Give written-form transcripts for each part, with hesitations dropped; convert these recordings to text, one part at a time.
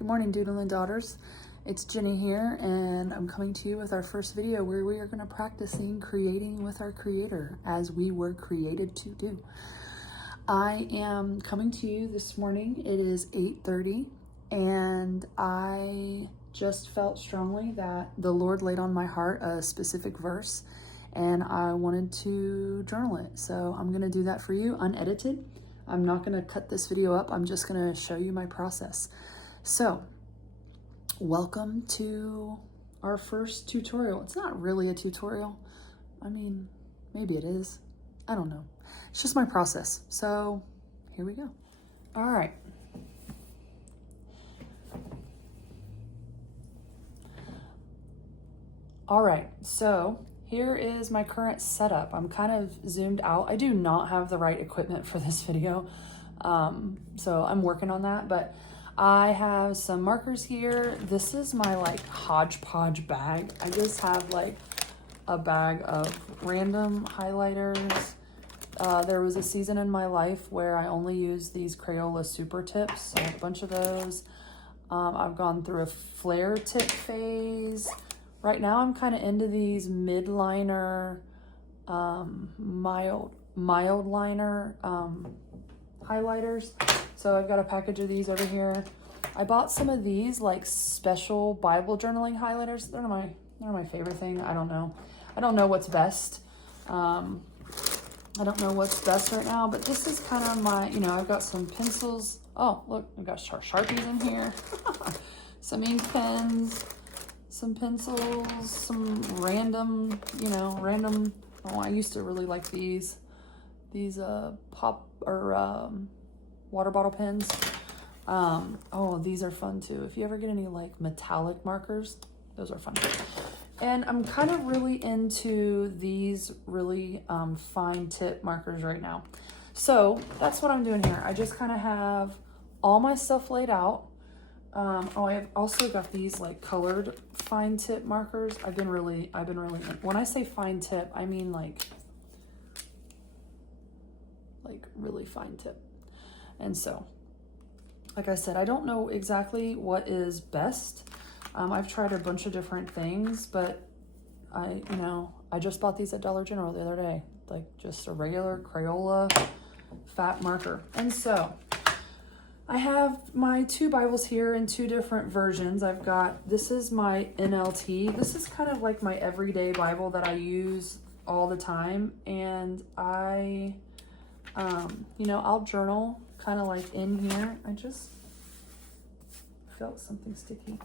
Good morning, Doodlin daughters. It's Jenny here, and I'm coming to you with our first video where we are going to practicing creating with our Creator as we were created to do. I am coming to you this morning. It is 8:30, and I just felt strongly that the Lord laid on my heart a specific verse, and I wanted to journal it. So I'm going to do that for you, unedited. I'm not going to cut this video up. I'm just going to show you my process. So, welcome to our first tutorial. It's not really a tutorial. I mean, maybe it is. I don't know. It's just my process. So, here we go. All right. All right, so here is my current setup. I'm kind of zoomed out. I do not have the right equipment for this video, so I'm working on that, but I have some markers here. This is my like hodgepodge bag. I just have like a bag of random highlighters. There was a season in my life where I only used these Crayola super tips. So I have a bunch of those. I've gone through a flare tip phase. Right now I'm kind of into these mid-liner, mild liner highlighters. So I've got a package of these over here. I bought some of these like special Bible journaling highlighters. They're my favorite thing. I don't know. I don't know what's best. I don't know what's best right now, but this is kind of my, I've got some pencils. Oh, look, I've got Sharpies in here. Some ink pens, some pencils, some random, I used to really like these pop or water bottle pens. Oh, these are fun too. If you ever get any like metallic markers, those are fun. And I'm kind of really into these really fine tip markers right now. So that's what I'm doing here. I just kind of have all my stuff laid out. I've also got these like colored fine tip markers. I've been really, when I say fine tip, I mean like really fine tip. And so, like I said, I don't know exactly what is best. I've tried a bunch of different things, but I just bought these at Dollar General the other day, like just a regular Crayola fat marker. And so I have my two Bibles here in two different versions. This is my NLT. This is kind of like my everyday Bible that I use all the time. And I'll journal kind of like in here. I just felt something sticky.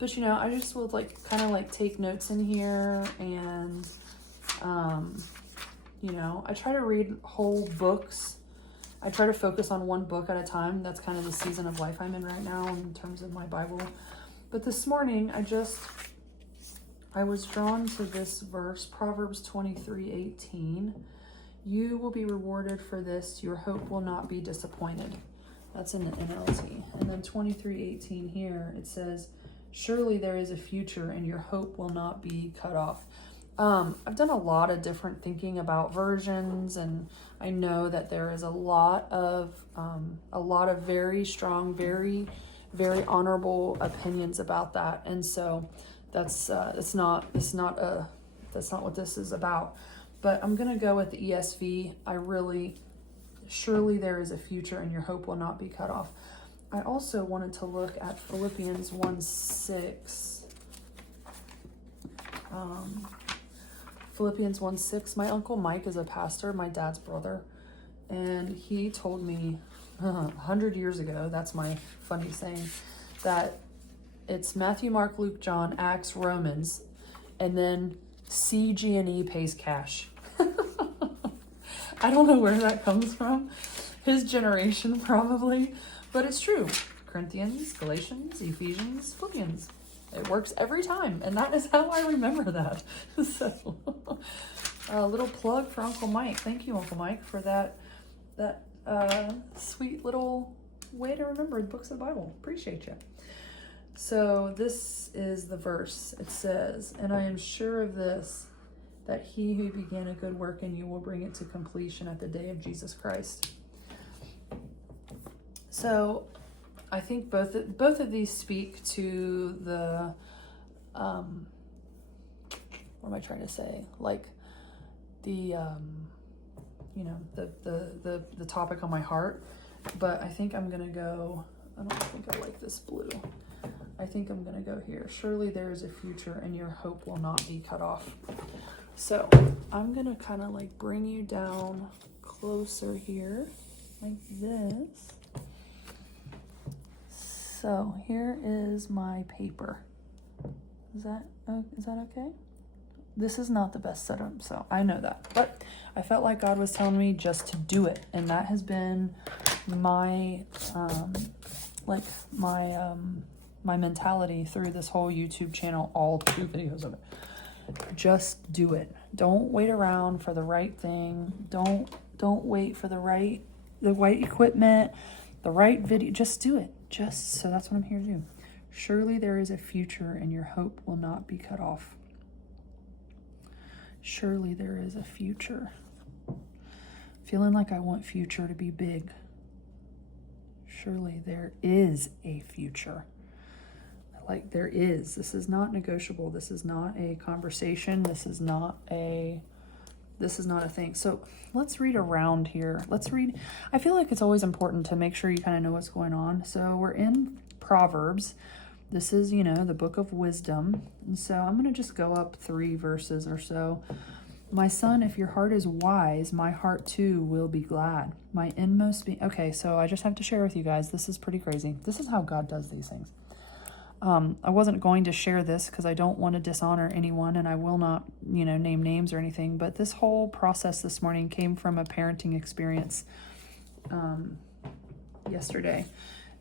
But I just will like kind of like take notes in here, and I try to read whole books. I try to focus on one book at a time. That's kind of the season of life I'm in right now in terms of my Bible. But this morning I was drawn to this verse, Proverbs 23:18. You will be rewarded for this. Your hope will not be disappointed. That's in the NLT. And then 23:18 here, it says, surely there is a future and your hope will not be cut off. I've done a lot of different thinking about versions, and I know that there is a lot of very strong, very, very honorable opinions about that. And so that's not what this is about. But I'm going to go with the ESV. Surely there is a future and your hope will not be cut off. I also wanted to look at Philippians 1:6. Philippians 1:6. My Uncle Mike is a pastor, my dad's brother. And he told me 100 years ago, that's my funny saying, that it's Matthew, Mark, Luke, John, Acts, Romans, and then CG&E pays cash. I don't know where that comes from. His generation probably, but it's true. Corinthians, Galatians, Ephesians, Philippians. It works every time, and that is how I remember that. So, a little plug for Uncle Mike. Thank you, Uncle Mike, for that sweet little way to remember the books of the Bible. Appreciate you. So this is the verse. It says, and I am sure of this, that he who began a good work in you will bring it to completion at the day of Jesus Christ. So I think both of these speak to the, what am I trying to say? Like the, you know, the topic on my heart. But I think I'm gonna go, I don't think I like this blue. I think I'm gonna go here. Surely there is a future and your hope will not be cut off. So I'm gonna kind of like bring you down closer here like this. So here is my paper. Is that okay? This is not the best setup, so I know that. But I felt like God was telling me just to do it. And that has been my, my mentality through this whole YouTube channel, all 2 videos of it. Just do it. Don't wait around for the right thing. Don't wait for the right equipment, the right video. Just do it. So that's what I'm here to do. Surely there is a future and your hope will not be cut off. Surely there is a future. Feeling like I want future to be big. Surely there is a future. Like there is. This is not negotiable. This is not a conversation. This is not a thing. So let's read around here. Let's read. I feel like it's always important to make sure you kind of know what's going on. So we're in Proverbs. This is, you know, the book of wisdom. And so I'm going to just go up 3 verses or so. My son, if your heart is wise, my heart too will be glad. My inmost being. Okay, so I just have to share with you guys. This is pretty crazy. This is how God does these things. I wasn't going to share this because I don't want to dishonor anyone, and I will not, you know, name names or anything. But this whole process this morning came from a parenting experience yesterday.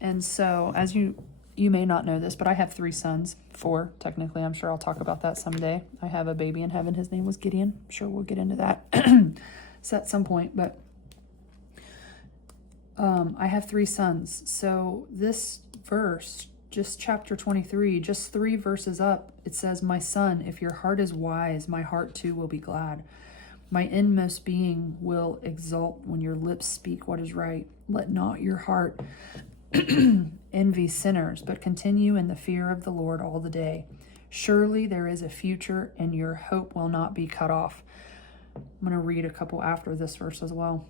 And so, as you may not know this, but I have 3 sons, 4 technically. I'm sure I'll talk about that someday. I have a baby in heaven. His name was Gideon. I'm sure we'll get into that at some point. But I have 3 sons. So this verse, just chapter 23, just 3 verses up, it says, my son, if your heart is wise, my heart too will be glad. My inmost being will exult when your lips speak what is right. Let not your heart envy sinners, but continue in the fear of the Lord all the day. Surely there is a future and your hope will not be cut off. I'm going to read a couple after this verse as well.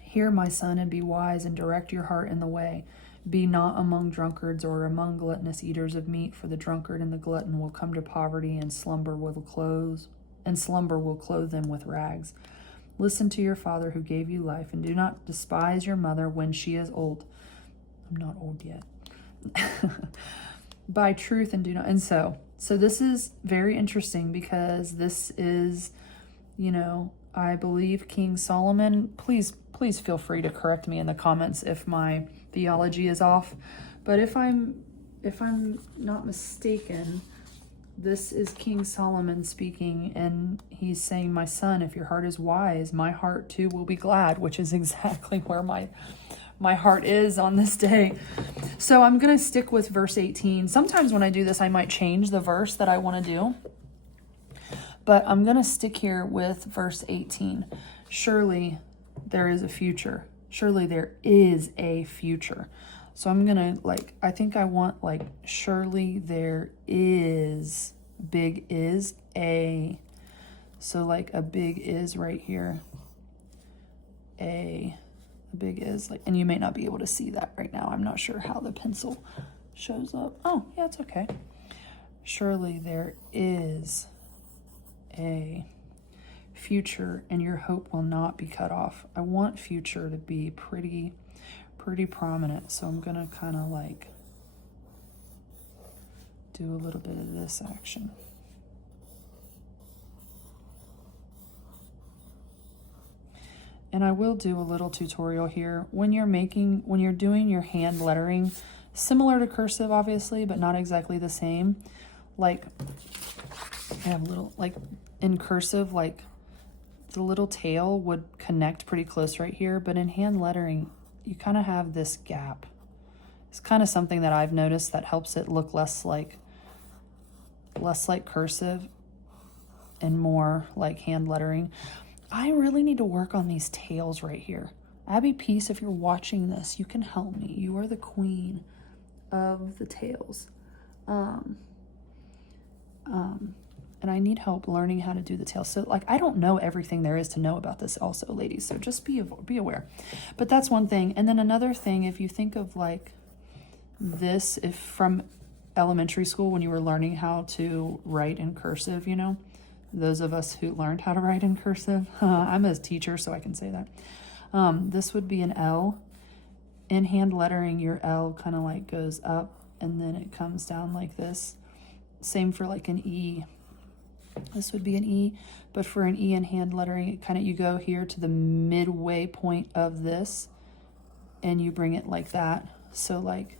Hear, my son, and be wise, and direct your heart in the way. Be not among drunkards or among gluttonous eaters of meat, for the drunkard and the glutton will come to poverty, and slumber will clothe them with rags. Listen to your father who gave you life, and do not despise your mother when she is old. I'm not old yet. By truth and do not. And so this is very interesting because this is, you know, I believe King Solomon. Please feel free to correct me in the comments if my theology is off. But if I'm not mistaken, this is King Solomon speaking, and he's saying, my son, if your heart is wise, my heart too will be glad, which is exactly where my heart is on this day. So I'm going to stick with verse 18. Sometimes when I do this, I might change the verse that I want to do, but I'm going to stick here with verse 18. Surely there is a future. Surely there is a future. So I'm going to I think I want surely there is, big is a, so a big is right here. A big is and you may not be able to see that right now. I'm not sure how the pencil shows up. Oh, yeah, it's okay. Surely there is a future and your hope will not be cut off. I want future to be pretty prominent. So I'm going to kind of do a little bit of this action. And I will do a little tutorial here. When you're doing your hand lettering, similar to cursive, obviously, but not exactly the same. I have a little, in cursive, the little tail would connect pretty close right here, but in hand lettering, you kind of have this gap. It's kind of something that I've noticed that helps it look less like cursive and more like hand lettering. I really need to work on these tails right here. Abby Peace, if you're watching this, you can help me. You are the queen of the tails. And I need help learning how to do the tails. So like, I don't know everything there is to know about this also, ladies. So just be aware. But that's one thing. And then another thing, if you think of like this, if from elementary school when you were learning how to write in cursive, you know, those of us who learned how to write in cursive, I'm a teacher, so I can say that. This would be an L. In hand lettering, your L kind of like goes up and then it comes down like this. Same for like an E. This would be an E, but for an E in hand lettering, it kind of, you go here to the midway point of this and you bring it like that. So like,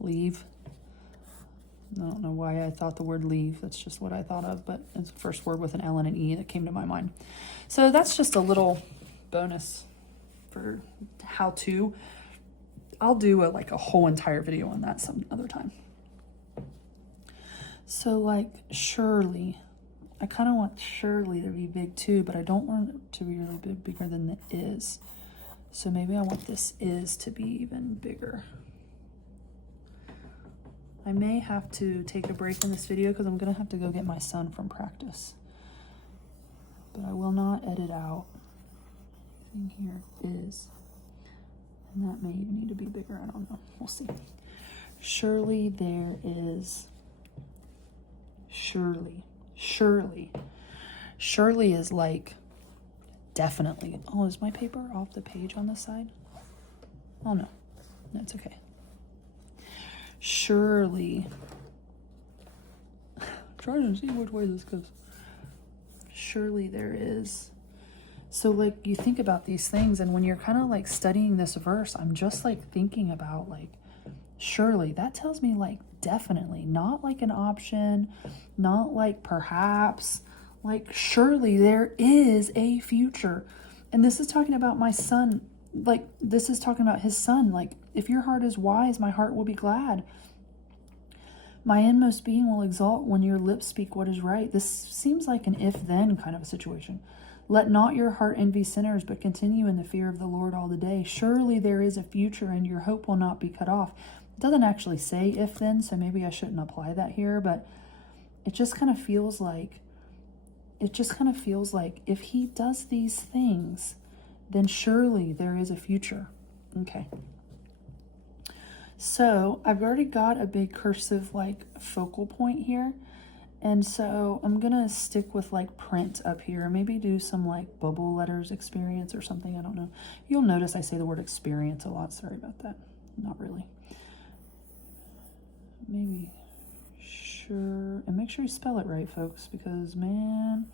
leave. I don't know why I thought the word leave. That's just what I thought of, but it's the first word with an L and an E that came to my mind. So that's just a little bonus for how to. I'll do like a whole entire video on that some other time. So like Shirley, I kind of want Shirley to be big too, but I don't want it to be really bigger than the is. So maybe I want this is to be even bigger. I may have to take a break in this video because I'm going to have to go get my son from practice. But I will not edit out. Thing here is. And that may even need to be bigger. I don't know. We'll see. Surely there is. Surely. Surely. Surely is like definitely. Oh, is my paper off the page on this side? Oh, no. That's okay. Surely. Trying to see which way this goes. Surely there is. So like you think about these things, and when you're kind of like studying this verse, I'm just like thinking about like, surely, that tells me like definitely, not like an option, not like perhaps, like surely there is a future. And this is talking about my son, like this is talking about his son. Like, if your heart is wise, my heart will be glad. My inmost being will exalt when your lips speak what is right. This seems like an if-then kind of a situation. Let not your heart envy sinners, but continue in the fear of the Lord all the day. Surely there is a future, and your hope will not be cut off. It doesn't actually say if-then, so maybe I shouldn't apply that here, but it just kind of feels like, if he does these things, then surely there is a future. Okay. So I've already got a big cursive like focal point here. And so I'm going to stick with like print up here. Maybe do some like bubble letters experience or something. I don't know. You'll notice I say the word experience a lot. Sorry about that. Not really. Maybe sure. And make sure you spell it right, folks, because man,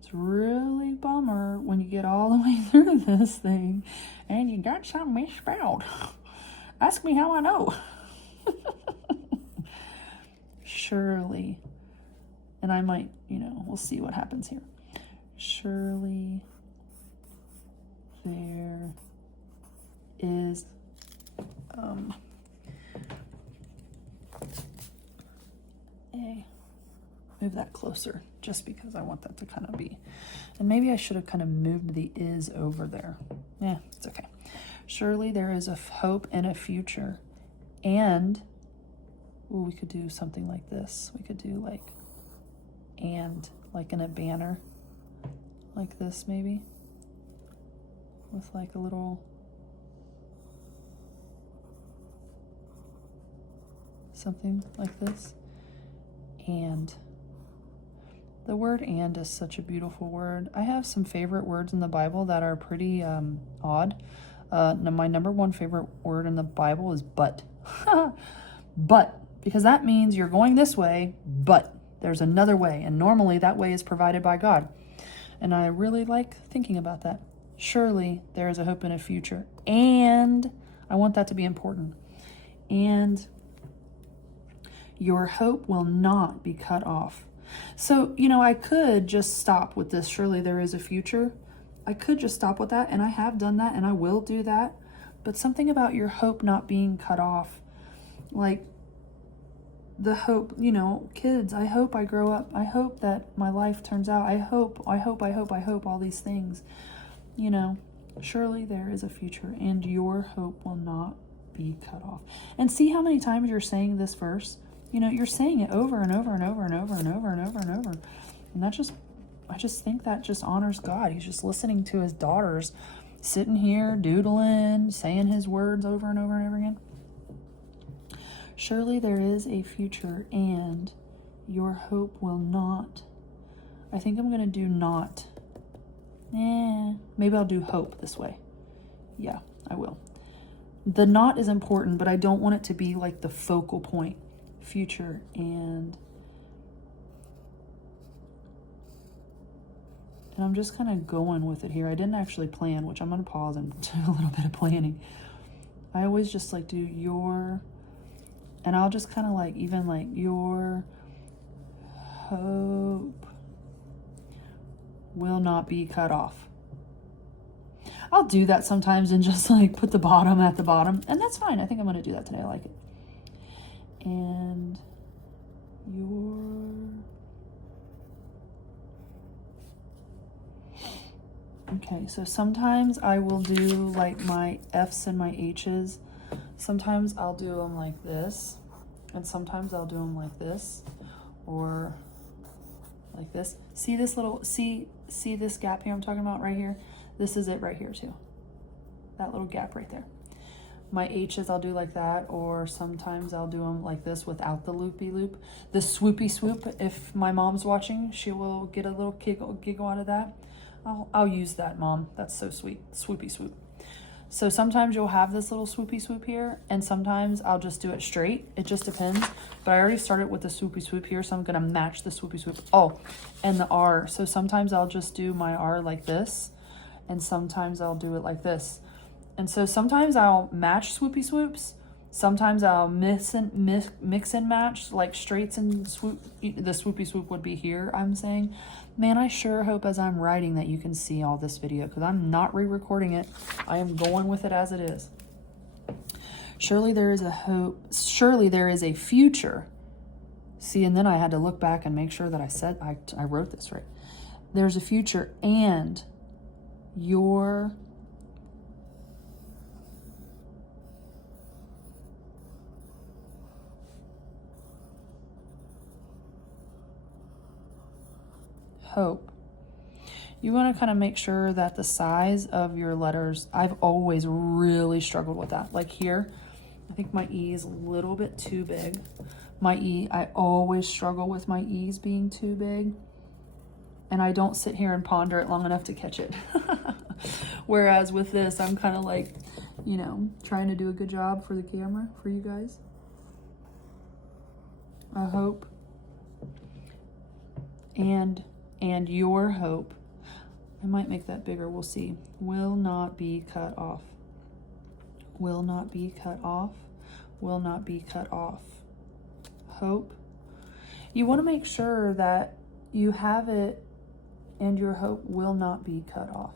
it's really bummer when you get all the way through this thing and you got something misspelled. Ask me how I know. Surely. And I might, we'll see what happens here. Surely there is move that closer just because I want that to kind of be, and maybe I should have kind of moved the is over there. Yeah, it's okay. Surely there is a hope and a future. And we could do something like this. We could do like and like in a banner like this, maybe with like a little something like this. And the word and is such a beautiful word. I have some favorite words in the Bible that are pretty odd. My number one favorite word in the Bible is but. But, because that means you're going this way, but there's another way, and normally that way is provided by God. And I really like thinking about that. Surely there is a hope and a future. And I want that to be important. And your hope will not be cut off. So, I could just stop with this, surely there is a future. I could just stop with that, and I have done that, and I will do that. But something about your hope not being cut off, like the hope, you know, kids, I hope I grow up. I hope that my life turns out. I hope all these things, you know. Surely there is a future, and your hope will not be cut off. And see how many times you're saying this verse? You know, you're saying it over and over and over and over and over and over and over. And that just, I just think that just honors God. He's just listening to his daughters sitting here, doodling, saying his words over and over and over again. Surely there is a future, and your hope will not. I think I'm going to do not. Maybe I'll do hope this way. Yeah, I will. The not is important, but I don't want it to be like the focal point. Future and I'm just kind of going with it here. I didn't actually plan, which I'm going to pause and do a little bit of planning. I always just like do your, and I'll just kind of like, even like your hope will not be cut off. I'll do that sometimes and just like put the bottom at the bottom, and that's fine. I think I'm going to do that today. I like it. And okay, so sometimes I will do like my F's and my H's. Sometimes I'll do them like this, and sometimes I'll do them like this, or like this. See this little, see this gap here I'm talking about right here? This is it right here too. That little gap right there. My H's I'll do like that, or sometimes I'll do them like this without the loopy loop. The swoopy swoop, if my mom's watching, she will get a little giggle out of that. I'll use that, Mom. That's so sweet. Swoopy swoop. So sometimes you'll have this little swoopy swoop here, and sometimes I'll just do it straight. It just depends. But I already started with the swoopy swoop here, so I'm going to match the swoopy swoop. Oh, and the R. So sometimes I'll just do my R like this, and sometimes I'll do it like this. And so sometimes I'll match swoopy swoops. Sometimes I'll mix and match, like straights and swoop. The swoopy swoop would be here, I'm saying. Man, I sure hope as I'm writing that you can see all this video, because I'm not re-recording it. I am going with it as it is. Surely there is a hope. Surely there is a future. See, and then I had to look back and make sure that I wrote this right. There's a future, and your hope. You want to kind of make sure that the size of your letters, I've always really struggled with that. Like here, I think my E is a little bit too big. My E, I always struggle with my E's being too big. And I don't sit here and ponder it long enough to catch it. Whereas with this, I'm kind of like, you know, trying to do a good job for the camera, for you guys. I hope. And your hope, I might make that bigger, we'll see, will not be cut off. Will not be cut off. Will not be cut off. Hope. You want to make sure that you have it, and your hope will not be cut off.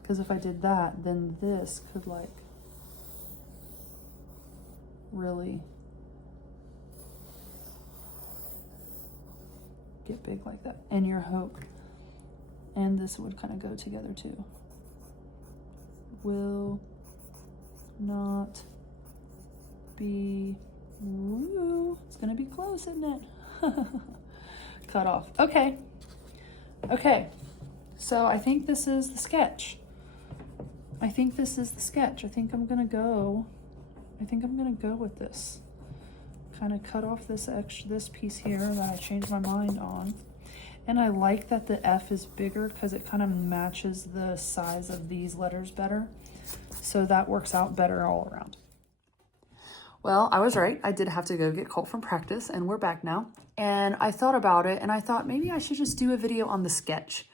Because if I did that, then this could like really get big like that. And your hope. And this would kind of go together too. Will not be, woo, it's gonna be close, isn't it? Cut off. Okay. Okay. So I think this is the sketch. I think I'm gonna go with this. Kind of cut off this piece here that I changed my mind on. And I like that the F is bigger because it kind of matches the size of these letters better. So that works out better all around. Well, I was right. I did have to go get Colt from practice, and we're back now. And I thought about it, and I thought maybe I should just do a video on the sketch.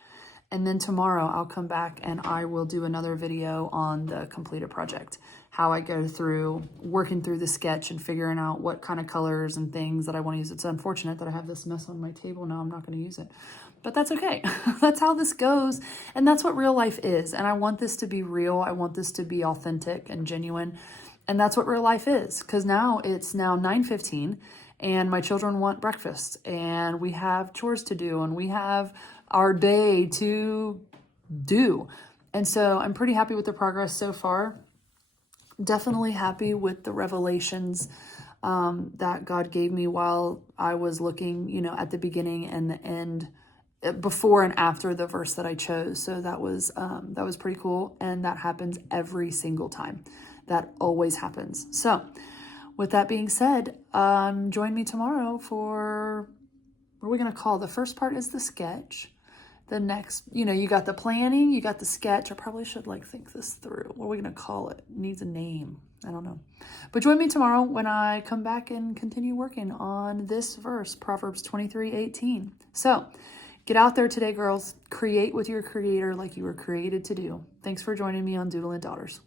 And then tomorrow I'll come back and I will do another video on the completed project. How I go through, working through the sketch and figuring out what kind of colors and things that I want to use. It's unfortunate that I have this mess on my table now. I'm not going to use it. But that's okay. That's how this goes. And that's what real life is. And I want this to be real. I want this to be authentic and genuine. And that's what real life is, because now it's now 9:15 and my children want breakfast and we have chores to do and we have our day to do. And so I'm pretty happy with the progress so far. Definitely happy with the revelations that God gave me while I was looking, you know, at the beginning and the end, before and after the verse that I chose. So that was pretty cool. And that happens every single time. That always happens. So with that being said, join me tomorrow for, what are we going to call? The first part is the sketch. The next, you know, you got the planning, you got the sketch. I probably should like think this through. What are we going to call it? It needs a name. I don't know. But join me tomorrow when I come back and continue working on this verse, Proverbs 23:18. So get out there today, girls. Create with your creator like you were created to do. Thanks for joining me on Doodlin Daughters.